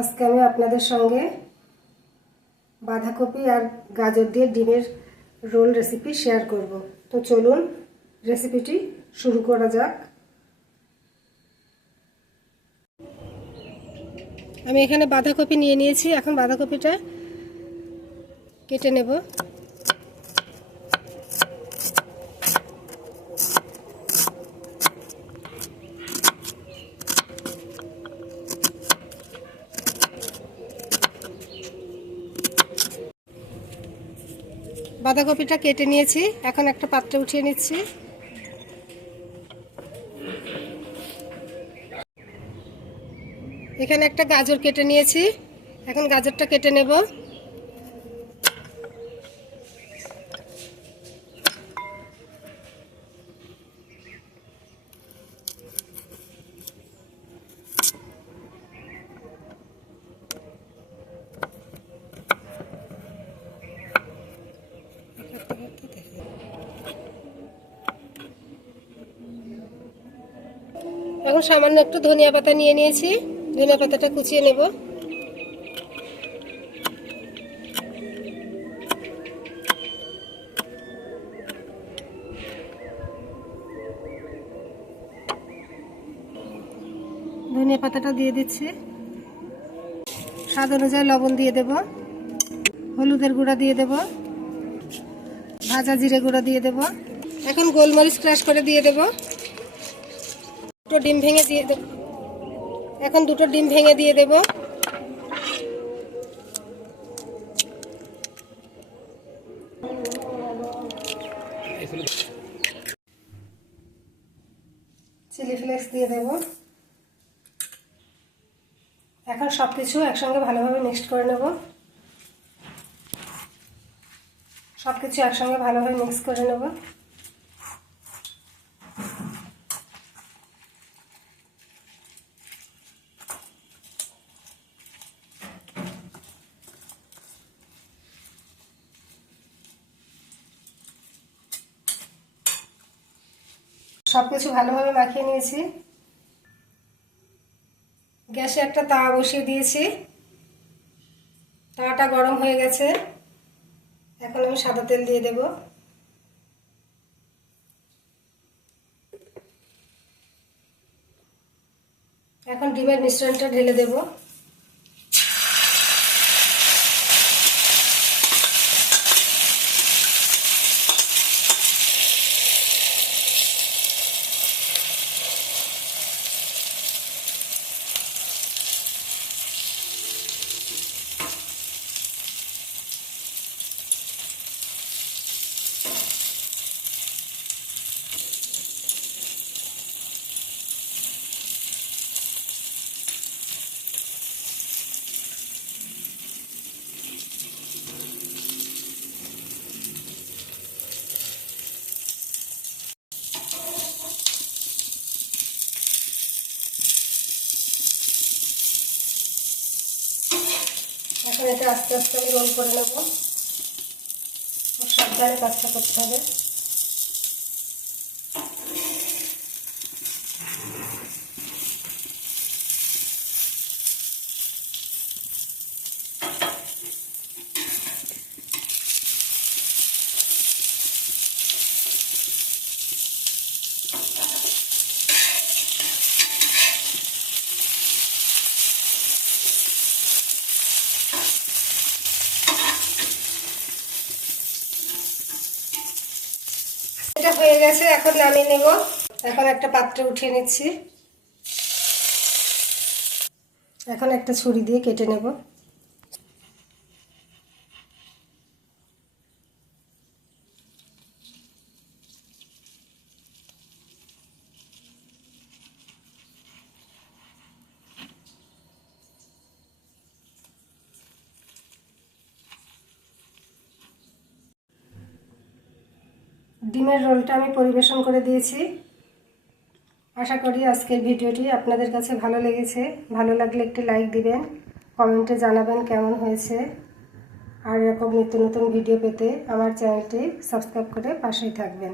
আজকে আমি আপনাদের সঙ্গে বাঁধাকপি আর গাজর দিয়ে ডিমের রোল রেসিপি শেয়ার করব। তো চলুন রেসিপিটি শুরু করা যাক। আমি এখানে বাঁধাকপি নিয়ে নিয়েছি। এখন বাঁধাকপিটা কেটে নেব। বাঁধাকপিটা কেটে নিয়েছি, এখন একটা পাত্রে উঠিয়ে নিচ্ছি। এখানে একটা গাজর কেটে নিয়েছি, এখন গাজরটা কেটে নেব। এখন সামান্য একটু ধনিয়া পাতা নিয়ে নিয়েছি, ধনিয়া পাতাটা কুচিয়ে নেব। ধনিয়া পাতাটা দিয়ে দিচ্ছি, স্বাদ অনুযায়ী লবণ দিয়ে দেব, হলুদের গুঁড়া দিয়ে দেব, ভাজা জিরে গুঁড়া দিয়ে দেব। এখন গোলমরিচ ক্রাশ করে দিয়ে দেব। দুটো ডিম ভেঙে দিয়ে দেব। এখন দুটো ডিম ভেঙে দিয়ে দেব। চিলি ফ্লেক্স দিয়ে দেব। এখন সবকিছু একসঙ্গে ভালোভাবে মিক্সড করে নেব। সবকিছু একসঙ্গে ভালোভাবে মিক্স করে নেব। সবকিছু ভালোভাবে মাখিয়ে নিয়েছি। গ্যাসে একটা তাওয়া বসিয়ে দিয়েছি, তাওয়াটা গরম হয়ে গেছে। এখন আমি সাদা তেল দিয়ে দেব। এখন ডিমের মিশ্রণটা ঢেলে দেব। এখন এটা আস্তে আস্তে আমি রোল করে নেব। সাবধানে কাজটা করতে হবে। এটা হয়ে গেছে, এখন নামিয়ে নেব। এখন একটা পাত্রে উঠিয়ে নিচ্ছি। এখন একটা ছুরি দিয়ে কেটে নেব। ডিমের রোলটা আমি পরিবেশন করে দিয়েছি। আশা করি আজকের ভিডিওটি আপনাদের কাছে ভালো লেগেছে। ভালো লাগলে একটি লাইক দিবেন, কমেন্টে জানাবেন কেমন হয়েছে। আর এরকম নিত্য নতুন ভিডিও পেতে আমার চ্যানেলটি সাবস্ক্রাইব করে পাশেই থাকবেন।